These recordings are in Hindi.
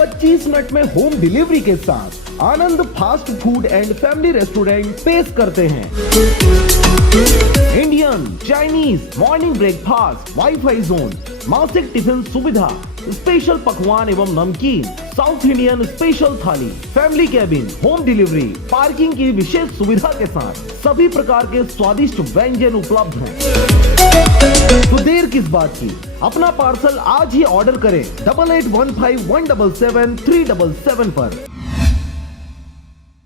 25 मिनट में होम डिलीवरी के साथ Anand fast food and family restaurant पेश करते हैं। Indian, Chinese, morning breakfast, WiFi zone, मासिक टिफिन सुविधा, स्पेशल पकवान एवं नमकीन, South Indian special thali, family cabin, home delivery, parking की विशेष सुविधा के साथ सभी प्रकार के स्वादिष्ट व्यंजन उपलब्ध हैं। तो देर किस बात की, अपना पार्सल आज ही ऑर्डर करें 8815177377 पर।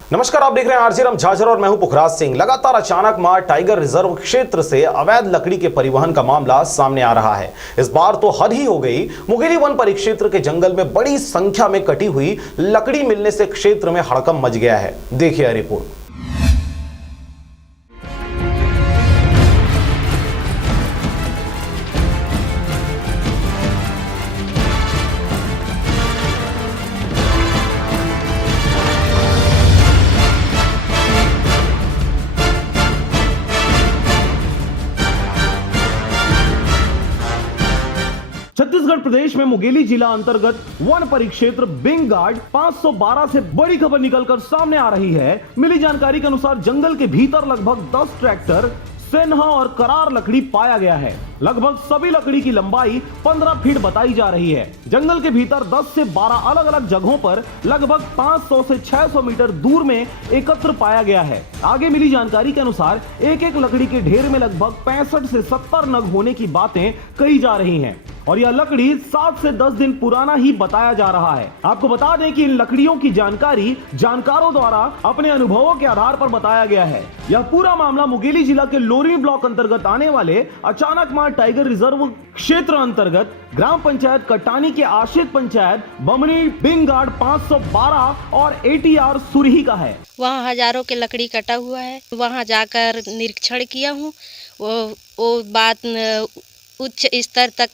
नमस्कार, आप देख रहे हैं आरजे राम झाझर और मैं हूं पुखराज सिंह। लगातार अचानक मार टाइगर रिजर्व क्षेत्र से अवैध लकड़ी के परिवहन का मामला सामने आ रहा है। इस बार तो हद ही हो गई। मुगेली वन परिक्षेत्र के जंगल में बड़ी संख्या में कटी हुई लकड़ी मिलने से क्षेत्र में हड़कंप मच गया है। देखिए रिपोर्ट। छत्तीसगढ़ प्रदेश में मुगेली जिला अंतर्गत वन परिक्षेत्र बिंग गार्ड 512 से बड़ी खबर निकलकर सामने आ रही है। मिली जानकारी के अनुसार जंगल के भीतर लगभग 10 ट्रैक्टर, सेन्हा और करार लकड़ी पाया गया है। लगभग सभी लकड़ी की लंबाई 15 फीट बताई जा रही है। जंगल के भीतर 10 से 12 अलग अलग जगहों पर लगभग 500 से 600 मीटर दूर में एकत्र पाया गया है। आगे मिली जानकारी के अनुसार एक एक लकड़ी के ढेर में लगभग 65 से 70 नग होने की बातें कही जा रही हैं और यह लकड़ी 7 से 10 दिन पुराना ही बताया जा रहा है। आपको बता दें कि इन लकड़ियों की जानकारी जानकारों द्वारा अपने अनुभवों के आधार पर बताया गया है। यह पूरा मामला मुगेली जिला के लोरी ब्लॉक अंतर्गत आने वाले अचानक मार टाइगर रिजर्व क्षेत्र अंतर्गत ग्राम पंचायत कटानी के आश्रित पंचायत बमनी बिंग गार्ड 512 और ATR सुरही का है। वहाँ हजारों के लकड़ी कटा हुआ है। वहाँ जाकर निरीक्षण किया हूँ। वो बात उच्च स्तर तक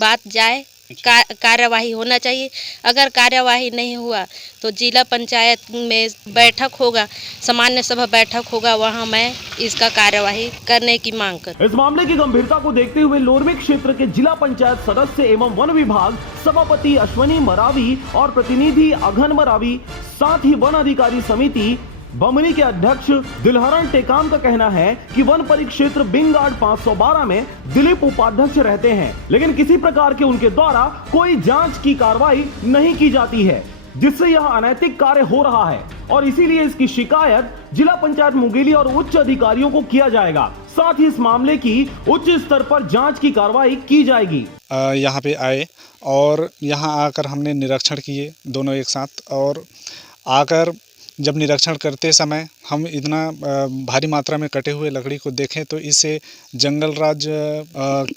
बात जाए, कार्यवाही होना चाहिए। अगर कार्यवाही नहीं हुआ तो जिला पंचायत में बैठक होगा, सामान्य सभा बैठक होगा, वहां मैं इसका कार्यवाही करने की मांग कर। इस मामले की गंभीरता को देखते हुए लोरमी क्षेत्र के जिला पंचायत सदस्य एवं वन विभाग सभापति अश्वनी मरावी और प्रतिनिधि अघन मरावी, साथ ही वन अधिकारी समिति बमनी के अध्यक्ष दिलहरण टेकाम का कहना है कि वन परिक्षेत्र बिंग गार्ड 512 में दिलीप उपाध्यक्ष रहते हैं, लेकिन किसी प्रकार के उनके द्वारा कोई जांच की कार्रवाई नहीं की जाती है, जिससे यह अनैतिक कार्य हो रहा है और इसीलिए इसकी शिकायत जिला पंचायत मुगेली और उच्च अधिकारियों को किया जाएगा। साथ ही इस मामले की उच्च स्तर पर जांच की कार्रवाई की जाएगी। यहाँ पे आए और यहाँ आकर हमने निरीक्षण किए दोनों एक साथ, और आकर जब निरीक्षण करते समय हम इतना भारी मात्रा में कटे हुए लकड़ी को देखें तो इससे जंगल राज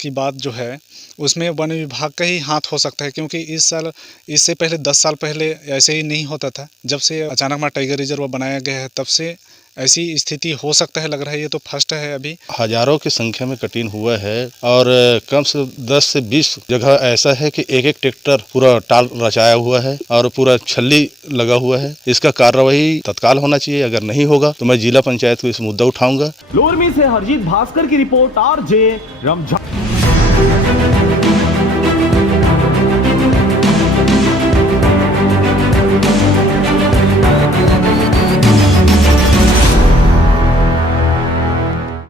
की बात जो है उसमें वन विभाग का ही हाथ हो सकता है, क्योंकि इस साल इससे पहले 10 साल पहले ऐसे ही नहीं होता था। जब से अचानक मार टाइगर रिजर्व बनाया गया है तब से ऐसी स्थिति हो सकता है। लग रहा है ये तो फर्स्ट है। अभी हजारों की संख्या में कटिंग हुआ है और कम से 10 से 20 जगह ऐसा है कि एक एक ट्रैक्टर पूरा टाल रचाया हुआ है और पूरा छल्ली लगा हुआ है। इसका कार्रवाई तत्काल होना चाहिए। अगर नहीं होगा तो मैं जिला पंचायत को इस मुद्दा उठाऊंगा। लोरमी से हरजीत भास्कर की रिपोर्ट, आरजे राम।